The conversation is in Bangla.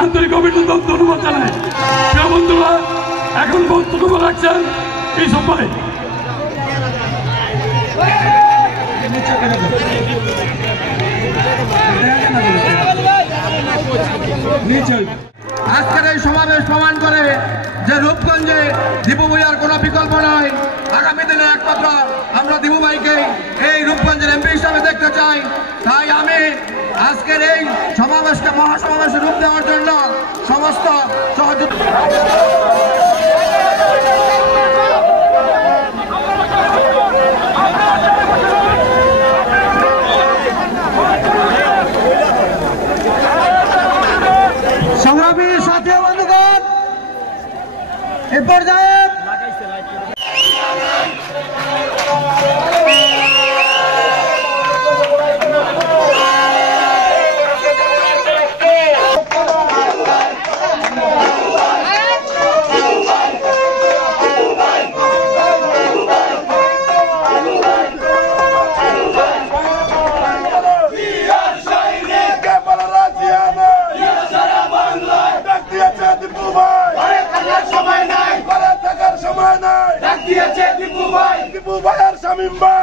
আন্তরিক অভিনন্দন ধন্যবাদ জানাই। প্রিয় বন্ধুরা, এখন বক্তব্য রাখছেন এই সবাই। আজকের এই সমাবেশ প্রমাণ করে যে রূপগঞ্জে দীপু ভাইয়ার কোনো বিকল্প নয়। আগামী দিনে একমাত্র আমরা দীপু ভাইকে এই রূপগঞ্জের এমপি হিসাবে দেখতে চাই। তাই আমি আজকের এই সমাবেশকে মহাসমাবেশে রূপ দেওয়ার জন্য সমস্ত সহযোগিতা সংগ্রামীর সাথে বন্ধুগণ এ পর্যায়ে দীপু ভাইয়ের শামীম ভাই